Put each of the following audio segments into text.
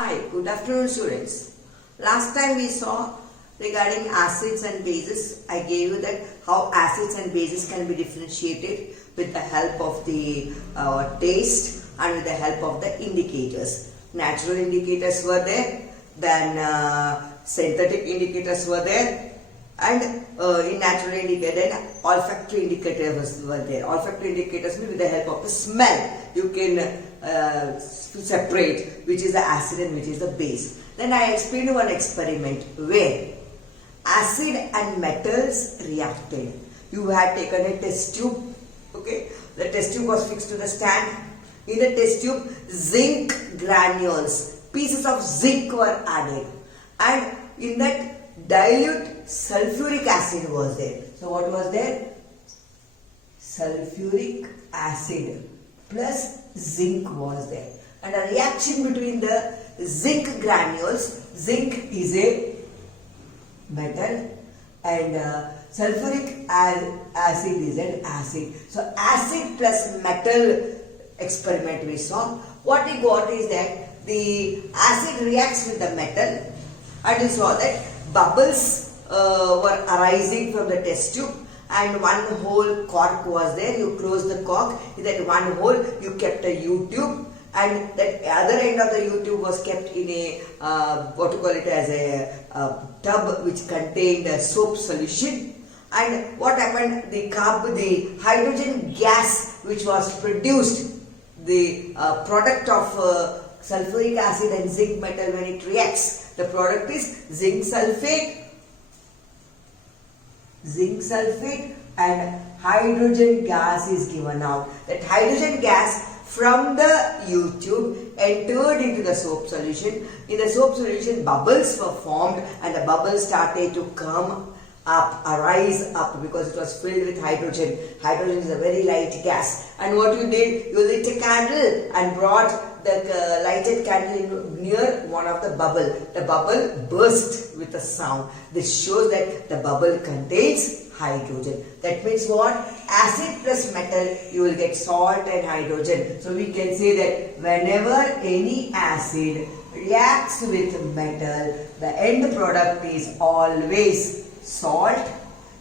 Hi, good afternoon students. Last time we saw regarding acids and bases. I gave you that how acids and bases can be differentiated with the help of the taste and with the help of the indicators. Natural indicators were there, then synthetic indicators were there, and in natural indicator, then olfactory indicators were there. Olfactory indicators mean with the help of the smell you can separate which is the acid and which is the base. Then I explained you one experiment where acid and metals reacted. You had taken a test tube, okay? The test tube was fixed to the stand. In the test tube, zinc granules, pieces of zinc were added, and in that dilute sulfuric acid was there. So what was there? Sulfuric acid plus zinc was there, and a reaction between the zinc granules, zinc is a metal and sulfuric acid is an acid. So acid plus metal experiment we saw. What we got is that the acid reacts with the metal, and you saw that bubbles were arising from the test tube, and one whole cork was there. You close the cork, in that one hole you kept a U-tube, and that other end of the U-tube was kept in a what you call it as a tub which contained a soap solution. And what happened? The hydrogen gas which was produced, the product of sulfuric acid and zinc metal, when it reacts, the product is zinc sulfate and hydrogen gas is given out. That hydrogen gas from the U-tube entered into the soap solution. In the soap solution, bubbles were formed, and the bubbles started to come up, arise up, because it was filled with hydrogen. Hydrogen is a very light gas. And what you did, you lit a candle and brought the lighted candle near one of the bubble. The bubble burst with a sound. This shows that the bubble contains hydrogen. That means what? Acid plus metal, you will get salt and hydrogen. So we can say that whenever any acid reacts with metal, the end product is always salt,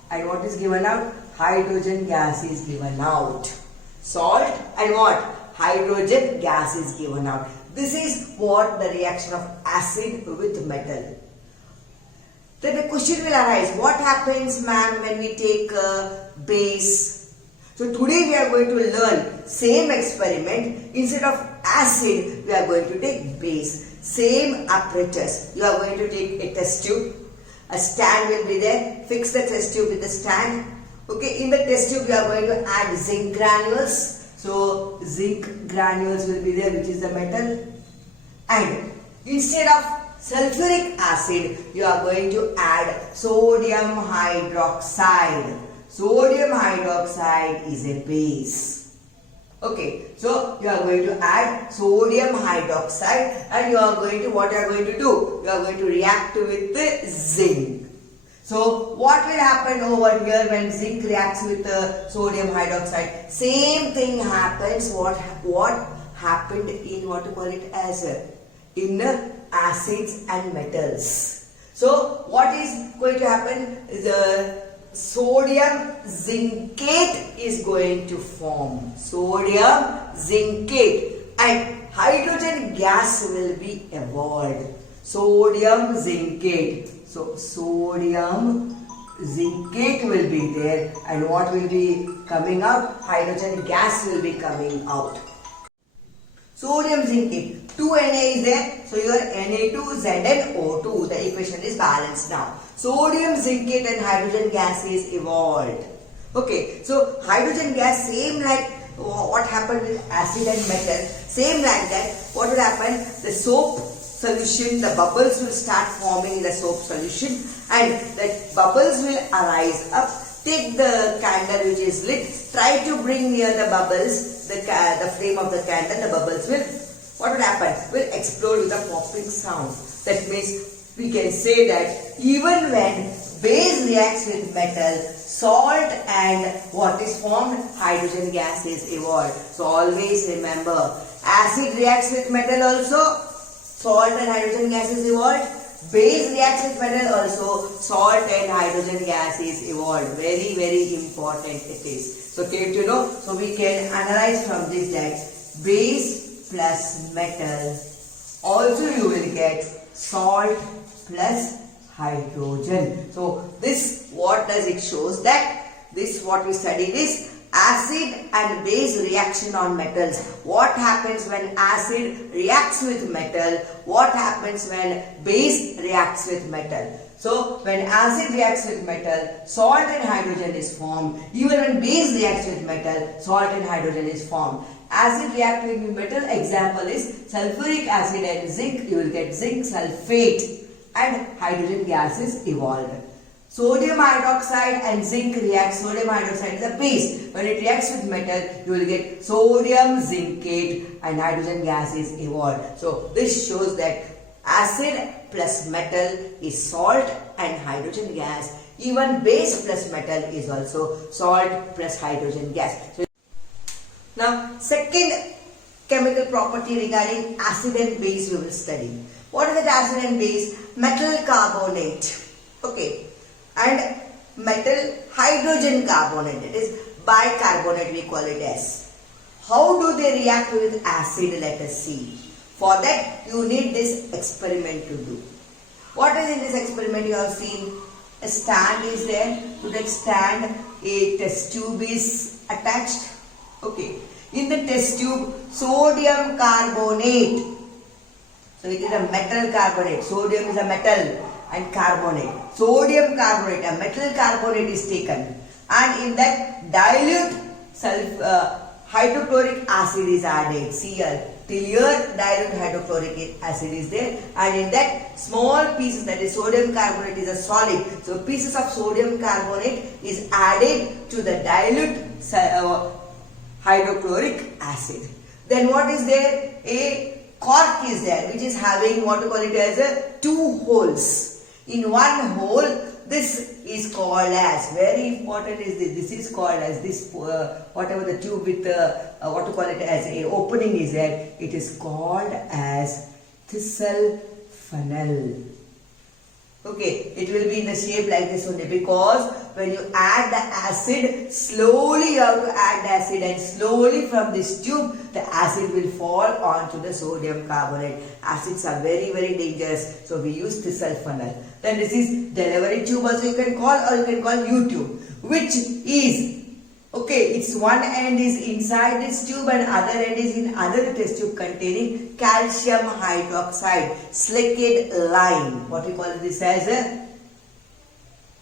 and what is given out? Hydrogen gas is given out. Salt and what? Hydrogen gas is given out. This is what the reaction of acid with metal. Then the question will arise, what happens, ma'am, when we take a base? So today we are going to learn same experiment. Instead of acid, we are going to take base. Same apparatus. You are going to take a test tube. A stand will be there. Fix the test tube with the stand. Okay, in the test tube, we are going to add zinc granules. So zinc granules will be there, which is the metal. And instead of sulfuric acid, you are going to add sodium hydroxide. Sodium hydroxide is a base. Okay, so you are going to add sodium hydroxide, and you are going to, what you are going to do? You are going to react with the zinc. So what will happen over here when zinc reacts with sodium hydroxide? Same thing happens. What happened in what you call it as in acids and metals. So what is going to happen? The sodium zincate is going to form. Sodium zincate, and hydrogen gas will be evolved. Sodium zincate. So sodium zincate will be there, and what will be coming out? Hydrogen gas will be coming out. Sodium zincate. 2 Na is there, so your Na2Zn O2, the equation is balanced now. Sodium zincate and hydrogen gas is evolved. Okay, so hydrogen gas, same like what happened with acid and metal, same like that. What will happen? The soap solution, the bubbles will start forming in the soap solution, and the bubbles will arise up. Take the candle which is lit, try to bring near the bubbles, the flame of the candle, the bubbles will, what will happen? Will explode with a popping sound. That means we can say that even when base reacts with metal, salt and what is formed? Hydrogen gas is evolved. So always remember, acid reacts with metal also, Salt and hydrogen gas is evolved. Base reacts with metal also. Salt and hydrogen gas is evolved. Very, very important it is. So came to know. So we can analyze from this that base plus metal. Also you will get salt plus hydrogen. So this, what does it shows? That this what we studied is acid and base reaction on metals. What happens when acid reacts with metal? What happens when base reacts with metal? So when acid reacts with metal, salt and hydrogen is formed. Even when base reacts with metal, salt and hydrogen is formed. Acid reacting with metal, example is sulfuric acid and zinc. You will get zinc sulfate and hydrogen gas is evolved. Sodium hydroxide and zinc react. Sodium hydroxide is a base. When it reacts with metal, you will get sodium zincate and hydrogen gas is evolved. So this shows that acid plus metal is salt and hydrogen gas. Even base plus metal is also salt plus hydrogen gas. So now second chemical property regarding acid and base we will study. What is that acid and base? Metal carbonate. Okay. And metal hydrogen carbonate, it is bicarbonate we call it as. How do they react with acid? Let us see. For that you need this experiment to do. What is in this experiment? You have seen a stand is there. To that stand a test tube is attached. Okay. In the test tube sodium carbonate. So it is a metal carbonate. Sodium is a metal and carbonate. Sodium carbonate, a metal carbonate is taken, and in that dilute hydrochloric acid is added. Cl. Till here dilute hydrochloric acid is there, and in that small pieces, that is sodium carbonate is a solid. So pieces of sodium carbonate is added to the dilute hydrochloric acid. Then what is there? A cork is there, which is having what we call it as a two holes. In one hole, this is called as, very important is this is called as this, whatever the tube with what to call it as a opening is there, it is called as thistle funnel. Okay, it will be in the shape like this only, because when you add the acid, slowly you have to add the acid, and slowly from this tube the acid will fall onto the sodium carbonate. Acids are very, very dangerous, so we use thistle funnel. Then this is delivery tube also you can call, or you can call U-tube, which is, okay, its one end is inside this tube and other end is in other test tube containing calcium hydroxide, silicated lime. What we call this as a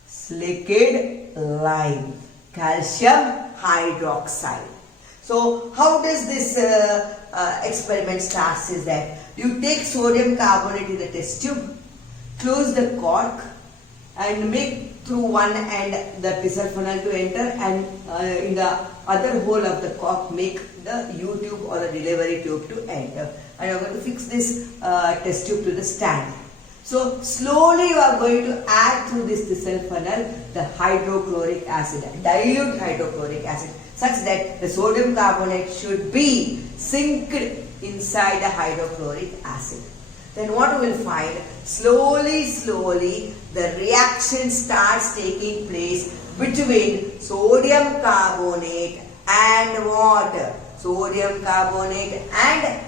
silicated lime, calcium hydroxide. So how does this experiment starts is that you take sodium carbonate in the test tube, close the cork and make through one end the thistle funnel to enter, and in the other hole of the cork make the U-tube or the delivery tube to enter, and you are going to fix this test tube to the stand. So slowly you are going to add through this thistle funnel the hydrochloric acid, dilute hydrochloric acid, such that the sodium carbonate should be sinked inside the hydrochloric acid. Then what we will find, slowly the reaction starts taking place between sodium carbonate and water, sodium carbonate and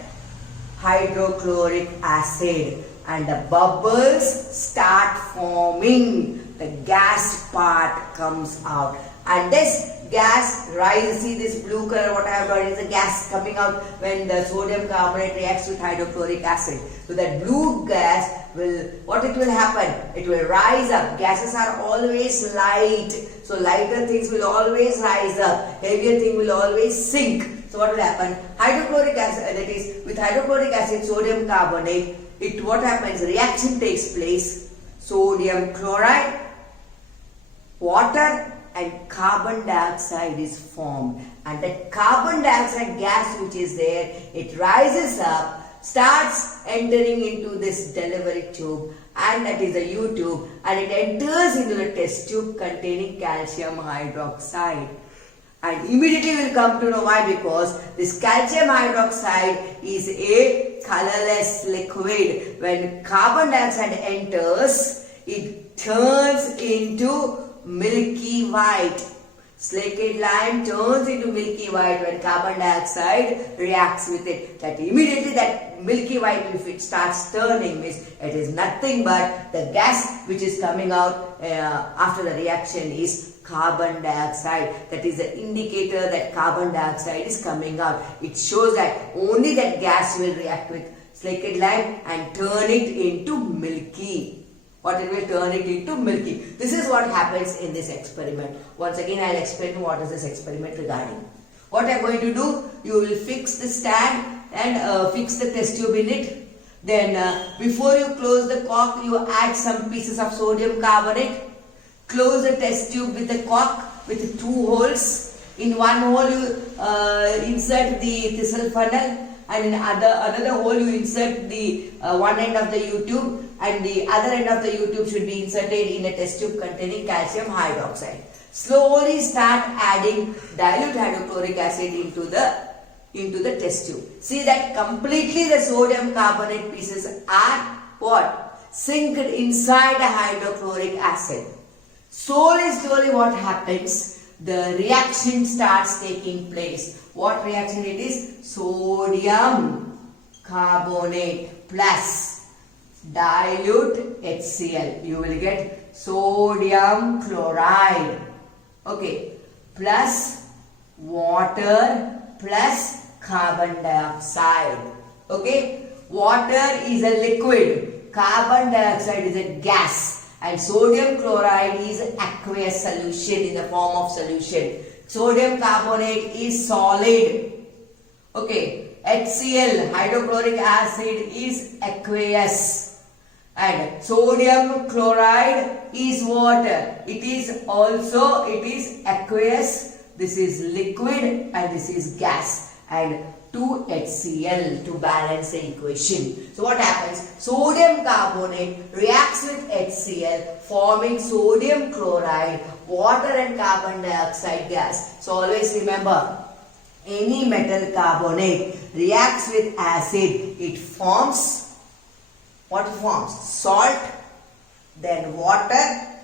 hydrochloric acid, and the bubbles start forming, the gas part comes out, and this gas rises. See this blue color what I have got is the gas coming out when the sodium carbonate reacts with hydrochloric acid. So that blue gas will, what it will happen? It will rise up. Gases are always light. So lighter things will always rise up. Heavier thing will always sink. So what will happen? Hydrochloric acid, that is with hydrochloric acid, sodium carbonate, it what happens? Reaction takes place. Sodium chloride, water and carbon dioxide is formed, and that carbon dioxide gas which is there, it rises up, starts entering into this delivery tube, and that is the U-tube, and it enters into the test tube containing calcium hydroxide, And immediately we will come to know why, because this calcium hydroxide is a colorless liquid. When carbon dioxide enters, it turns into milky white. Slaked lime turns into milky white when carbon dioxide reacts with it. That immediately that milky white, if it starts turning, means it is nothing but the gas which is coming out after the reaction is carbon dioxide. That is the indicator that carbon dioxide is coming out. It shows that only that gas will react with slaked lime and turn it into milky. What it will turn it into milky. This is what happens in this experiment. Once again, I will explain what is this experiment regarding. What I am going to do, you will fix the stand and fix the test tube in it. Then before you close the cork, you add some pieces of sodium carbonate. Close the test tube with the cork with 2 holes. In one hole you insert the thistle funnel, and in another hole you insert the one end of the U-tube, and the other end of the U-tube should be inserted in a test tube containing calcium hydroxide. Slowly start adding dilute hydrochloric acid into the test tube. See that completely the sodium carbonate pieces are what? Sink inside the hydrochloric acid. Slowly what happens? The reaction starts taking place. What reaction it is? Sodium carbonate plus dilute HCl. You will get sodium chloride. Okay. Plus water plus carbon dioxide. Okay. Water is a liquid. Carbon dioxide is a gas. And sodium chloride is aqueous solution in the form of solution. Sodium carbonate is solid. Okay. HCl, hydrochloric acid, is aqueous. And sodium chloride is water. It is aqueous. This is liquid and this is gas. And 2 HCl to balance the equation. So what happens? Sodium carbonate reacts with HCl, forming sodium chloride, water and carbon dioxide gas. So always remember, any metal carbonate reacts with acid, it forms, what forms? Salt, then water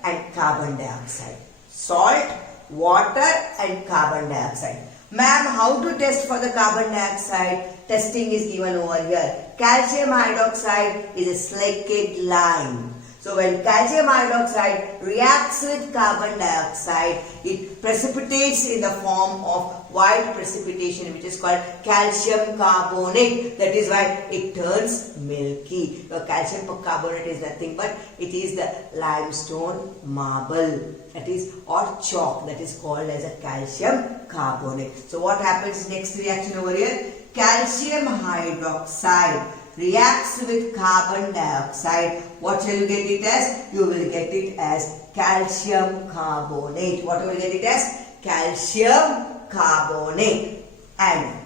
and carbon dioxide. Salt, water and carbon dioxide. Ma'am, how to test for the carbon dioxide? Testing is given over here. Calcium hydroxide is a slaked lime. So when calcium hydroxide reacts with carbon dioxide, it precipitates in the form of white precipitation, which is called calcium carbonate. That is why it turns milky. The calcium carbonate is nothing but it is the limestone marble, that is, or chalk, that is called as a calcium carbonate. So what happens next reaction over here? Calcium hydroxide reacts with carbon dioxide. What shall you get it as? You will get it as calcium carbonate. What will you get it as? Calcium carbonate. And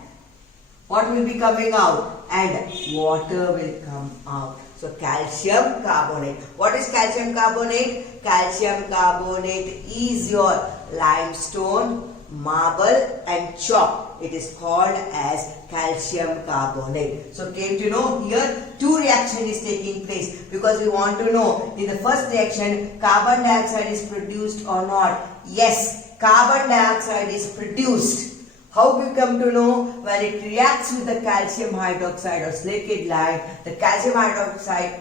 what will be coming out? And water will come out. So calcium carbonate. What is calcium carbonate? Calcium carbonate is your limestone, marble and chalk. It is called as calcium carbonate. So came to know here 2 reaction is taking place, because we want to know in the first reaction carbon dioxide is produced or not. Yes, carbon dioxide is produced. How we come to know? When it reacts with the calcium hydroxide or slaked lime, the calcium hydroxide,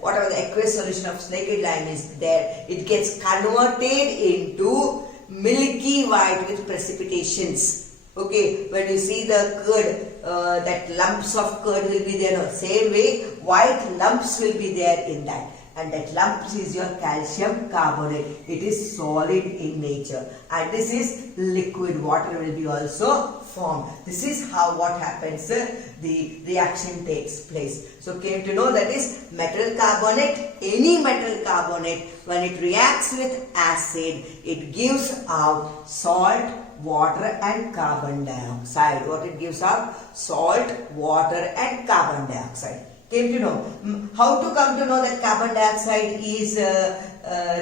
whatever the aqueous solution of slaked lime is there, it gets converted into milky white with precipitations. Okay, when you see the curd, that lumps of curd will be there. No, same way, white lumps will be there in that. And that lumps is your calcium carbonate. It is solid in nature. And this is liquid. Water will be also formed. This is how what happens, the reaction takes place. So came to know that is metal carbonate. Any metal carbonate, when it reacts with acid, it gives out salt, water and carbon dioxide. What it gives out? Salt, water and carbon dioxide. Came to know. How to come to know that carbon dioxide is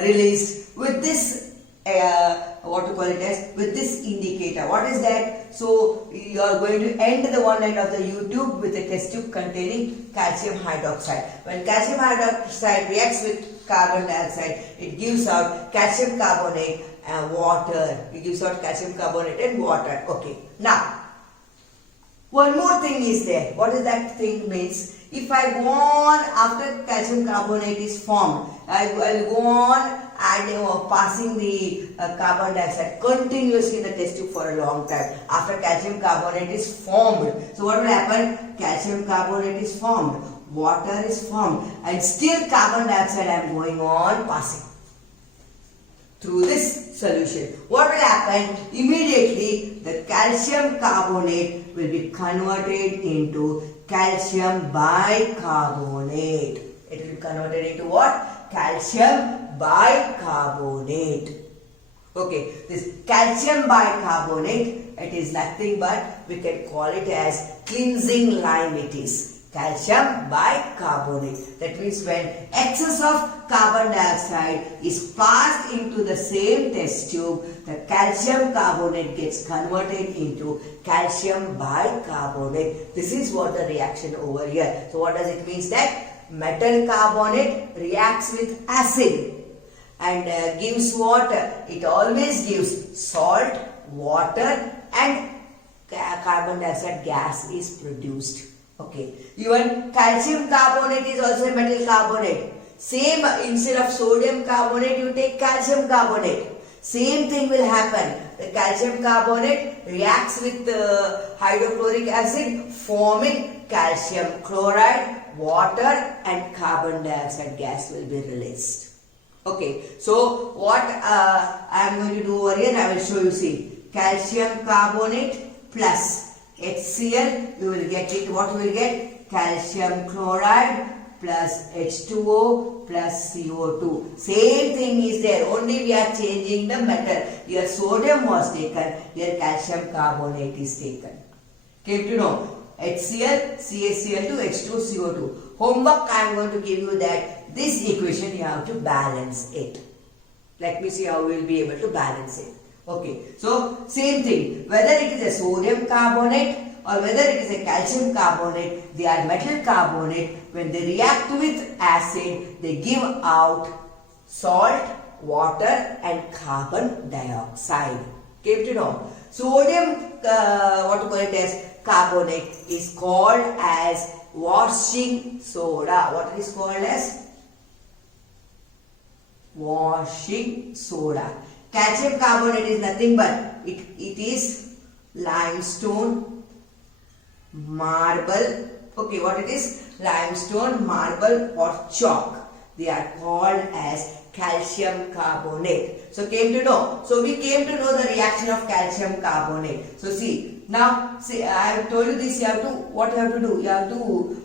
released? With this what to call it as, with this indicator. What is that? So you are going to end the one end of the U tube with a test tube containing calcium hydroxide. When calcium hydroxide reacts with carbon dioxide, it gives out calcium carbonate and water. It gives out calcium carbonate and water. Okay. Now, one more thing is there. What is that thing means? If I go on after calcium carbonate is formed, I will go on and passing the carbon dioxide continuously in the test tube for a long time after calcium carbonate is formed. So what will happen? Calcium carbonate is formed, water is formed, and still carbon dioxide I am going on passing through this solution. What will happen? Immediately the calcium carbonate will be converted into calcium bicarbonate. It will be converted into what? Calcium bicarbonate. Okay, this calcium bicarbonate, it is nothing but we can call it as cleansing lime. It is calcium bicarbonate. That means when excess of carbon dioxide is passed into the same test tube, the calcium carbonate gets converted into calcium bicarbonate. This is what the reaction over here. So what does it mean? That metal carbonate reacts with acid and gives water. It always gives salt, water, and carbon dioxide gas is produced. Okay. Even calcium carbonate is also a metal carbonate. Same, instead of sodium carbonate, you take calcium carbonate. Same thing will happen. The calcium carbonate reacts with hydrochloric acid, forming calcium chloride, water, and carbon dioxide gas will be released. Okay. So what I am going to do over here, I will show you. See, calcium carbonate plus HCl, you will get it. What you will get? Calcium chloride plus H2O plus CO2. Same thing is there. Only we are changing the metal. Here sodium was taken. Here calcium carbonate is taken. Came to know? HCl, CaCl2, H2O, CO2. Homework I am going to give you that this equation you have to balance it. Let me see how we will be able to balance it. Okay, so same thing, whether it is a sodium carbonate or whether it is a calcium carbonate, they are metal carbonate. When they react with acid, they give out salt, water, and carbon dioxide. Came to know? Sodium, what to call it as carbonate, is called as washing soda. What is called as washing soda. Calcium carbonate is nothing but it is limestone, marble. Okay, what it is? Limestone, marble, or chalk. They are called as calcium carbonate. So came to know. So we came to know the reaction of calcium carbonate. So see, now see, I have told you this. You have to, what you have to do? You have to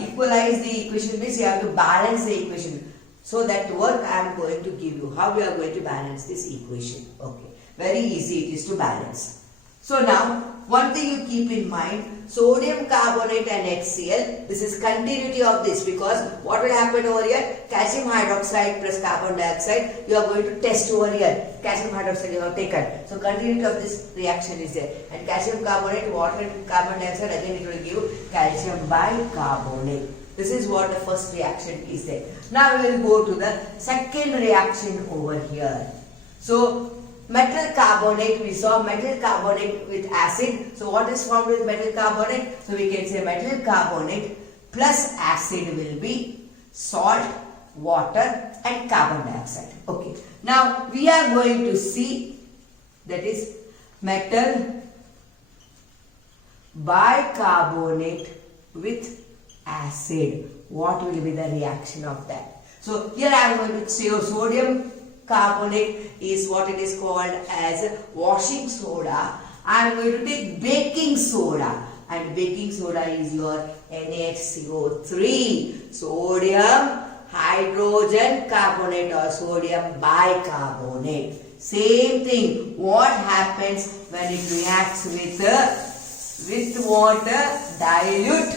equalize the equation. Means you have to balance the equation. So that work I am going to give you. How we are going to balance this equation. Okay. Very easy it is to balance. So now, one thing you keep in mind, sodium carbonate and HCl, this is continuity of this, because what will happen over here? Calcium hydroxide plus carbon dioxide, you are going to test over here. Calcium hydroxide you have taken. So continuity of this reaction is there. And calcium carbonate, water and carbon dioxide, again it will give calcium bicarbonate. This is what the first reaction is there. Now we will go to the second reaction over here. So metal carbonate, we saw metal carbonate with acid. So what is formed with metal carbonate? So we can say metal carbonate plus acid will be salt, water, and carbon dioxide. Okay. Now we are going to see, that is metal bicarbonate with acid. What will be the reaction of that? So here I am going to say sodium carbonate is what it is called as washing soda. I am going to take baking soda, and baking soda is your NaHCO3, sodium hydrogen carbonate or sodium bicarbonate. Same thing. What happens when it reacts with water? Dilute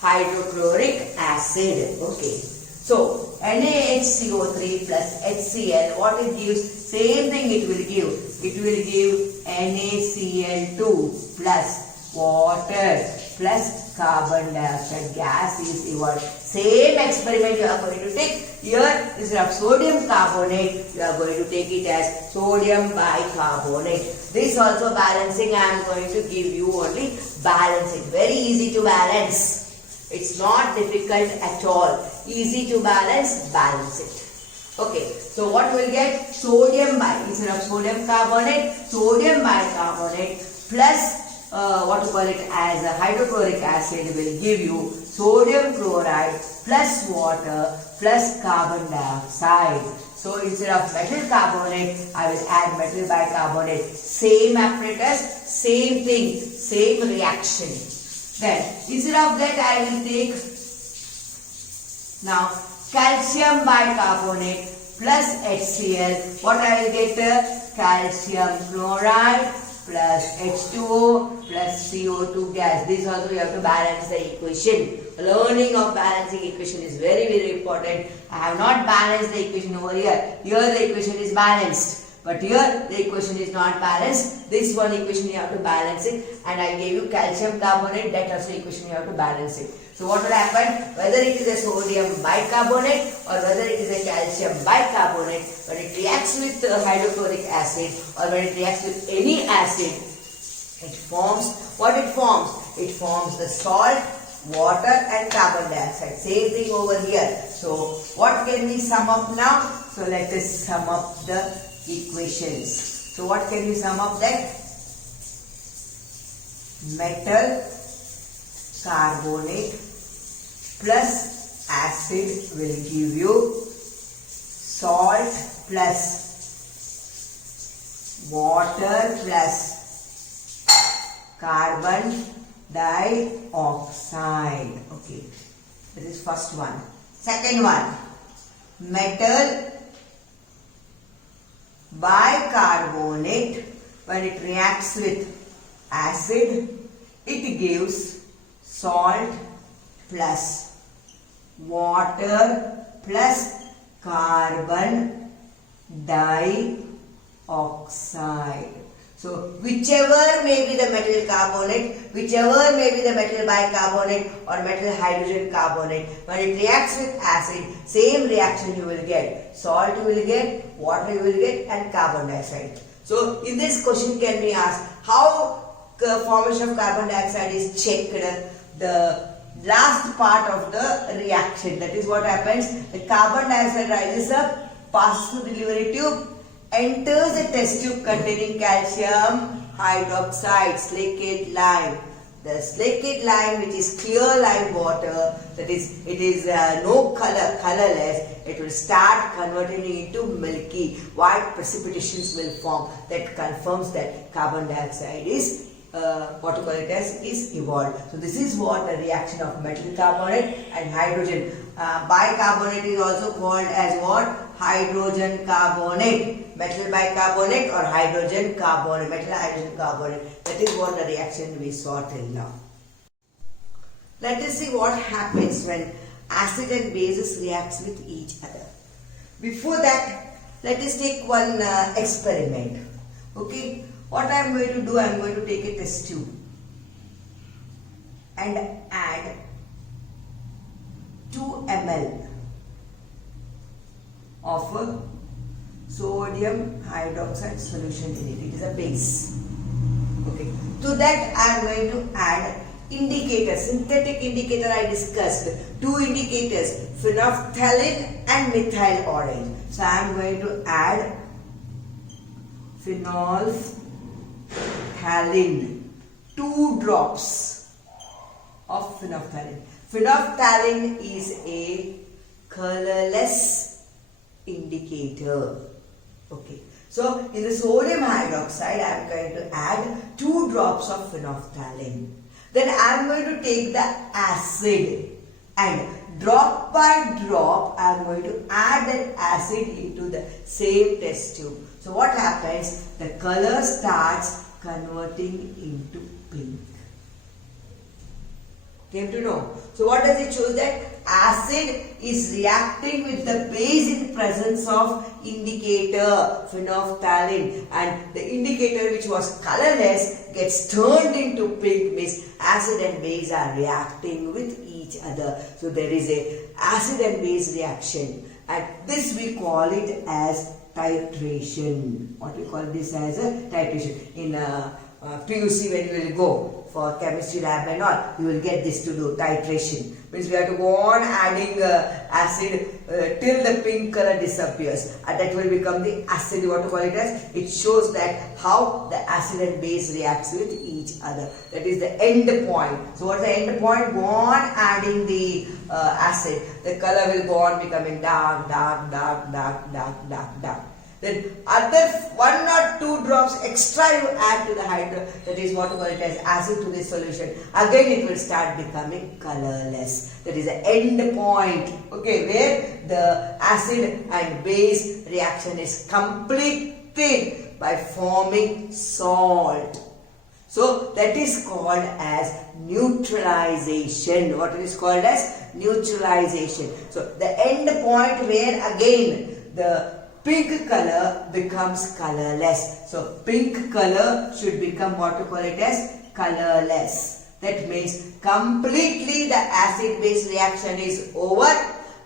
hydrochloric acid. Okay. So NaHCO3 plus HCl, what it gives? Same thing it will give. It will give NaCl2 plus water plus carbon dioxide gas is evolved. Same experiment you are going to take. Here instead of sodium carbonate, you are going to take it as sodium bicarbonate. This also balancing I am going to give you only balancing. Very easy to balance. It's not difficult at all. Easy to balance, balance it. Okay, so what we'll get? Sodium instead of sodium carbonate, sodium bicarbonate plus what you call it as a hydrochloric acid will give you sodium chloride plus water plus carbon dioxide. So instead of metal carbonate, I will add metal bicarbonate. Same apparatus, same thing, same reaction. Then instead of that, I will take now calcium bicarbonate plus HCl. What I will get? Calcium chloride plus H2O plus CO2 gas. This also you have to balance the equation. Learning of balancing equation is very, very important. I have not balanced the equation over here. Here the equation is balanced. But here the equation is not balanced. This one equation you have to balance it. And I gave you calcium carbonate. That also equation you have to balance it. So what will happen? Whether it is a sodium bicarbonate or whether it is a calcium bicarbonate, when it reacts with hydrochloric acid or when it reacts with any acid, it forms what it forms? It forms the salt, water and carbon dioxide. Same thing over here. So what can we sum up now? So let us sum up the equations. So what can we sum up that? Metal carbonate plus acid will give you salt plus water plus carbon dioxide. Okay, that is first one. Second one, metal bicarbonate, when it reacts with acid, it gives salt plus water plus carbon dioxide. So whichever may be the metal carbonate, whichever may be the metal bicarbonate or metal hydrogen carbonate, when it reacts with acid, same reaction you will get. Salt you will get, water you will get and carbon dioxide. So in this question can be asked, how formation of carbon dioxide is checked? The last part of the reaction, that is what happens. The carbon dioxide rises up, passes through the delivery tube, enters the test tube containing calcium hydroxide, slaked lime. The slaked lime, which is clear lime water, that is, it is no color, colorless, it will start converting into milky white precipitations will form. That confirms that carbon dioxide is what you call it as is evolved. So this is what the reaction of metal carbonate and hydrogen. Bicarbonate is also called as what? Hydrogen carbonate. Metal bicarbonate or hydrogen carbonate. Metal hydrogen carbonate. That is what the reaction we saw till now. Let us see what happens when acid and bases reacts with each other. Before that, let us take one experiment. Okay. What I am going to do, I am going to take a test tube and add 2 ml of a sodium hydroxide solution in it. It is a base. Okay. To that I am going to add indicators, synthetic indicator I discussed. 2 indicators, phenolphthalein and methyl orange. So I am going to add phenolphthalein, 2 drops of phenolphthalein. Phenolphthalein is a colorless indicator. Okay. So in the sodium hydroxide, I am going to add 2 drops of phenolphthalein. Then I am going to take the acid and drop by drop I am going to add that acid into the same test tube. So what happens? The color starts converting into pink. Came to know. So what does it show? That acid is reacting with the base in presence of indicator phenolphthalein, and the indicator which was colorless gets turned into pink, means acid and base are reacting with each other. So there is a acid and base reaction, and this we call it as titration. What we call this as a titration. In PUC, when you will go for chemistry lab and all, you will get this to do, titration. Means we have to go on adding acid till the pink color disappears, and that will become the acid. What to call it as? It shows that how the acid and base reacts with each other. That is the end point. So what's the end point? Go on adding the acid. The color will go on becoming dark, dark, dark, dark, dark, dark, dark. Then other 1 or 2 drops extra you add to the hydro, that is what we call it as acid to this solution. Again it will start becoming colorless. That is the end point, okay, where the acid and base reaction is completed by forming salt. So that is called as neutralization. What it is called as? Neutralization. So the end point where again the pink color becomes colorless. So pink color should become what to call it as? Colorless. That means completely the acid base reaction is over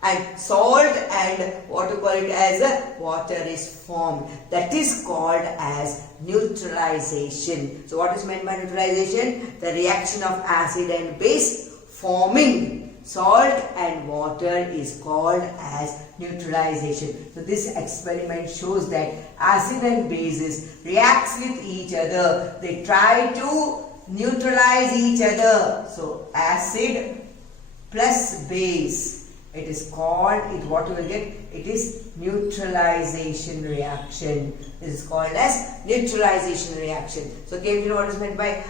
and salt and what to call it as water is formed. That is called as neutralization. So what is meant by neutralization? The reaction of acid and base forming salt and water is called as neutralization. So this experiment shows that acid and bases reacts with each other. They try to neutralize each other. So acid plus base, it is called, what you will get? It is neutralization reaction. This is called as neutralization reaction. So came to know what is meant by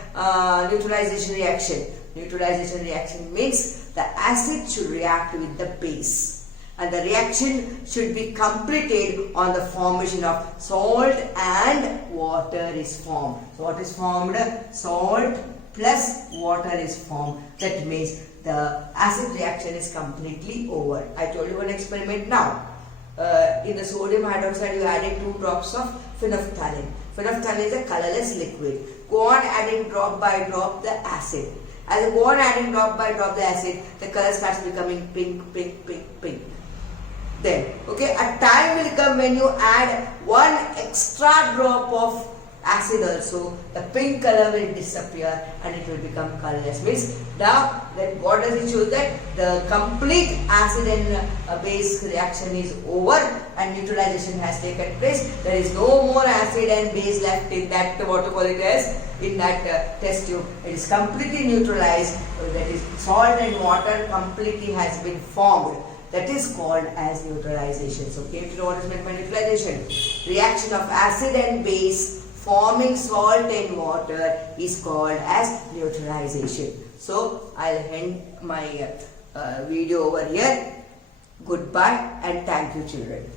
neutralization reaction. Neutralization reaction means the acid should react with the base, and the reaction should be completed on the formation of salt and water is formed. So what is formed? Salt plus water is formed. That means the acid reaction is completely over. I told you one experiment now. In the sodium hydroxide you added 2 drops of phenolphthalein. Phenolphthalein is a colorless liquid. Go on adding drop by drop the acid. As you go on adding drop by drop the acid, the color starts becoming pink, pink, pink, pink. Then, okay, a time will come when you add 1 extra drop of acid also, the pink color will disappear and it will become colorless. Means now that what does it show? That the complete acid and base reaction is over and neutralization has taken place. There is no more acid and base left in that, what to call it as, in that test tube. It is completely neutralized. That is, salt and water completely has been formed. That is called as neutralization. So came to know what is meant by neutralization. Reaction of acid and base forming salt and water is called as neutralization. So I'll end my video over here. Goodbye and thank you, children.